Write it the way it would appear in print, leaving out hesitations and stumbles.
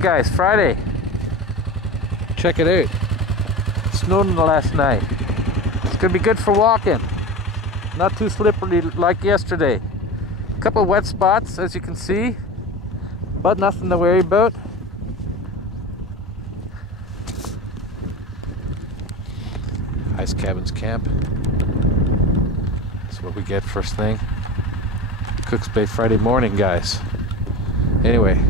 guys, Friday. Check it out. It snowed in the last night. It's gonna be good for walking. Not too slippery like yesterday. A couple wet spots, as you can see, but nothing to worry about. Ice Cabins Camp. That's what we get first thing. Cooks Bay Friday morning, guys. Anyway.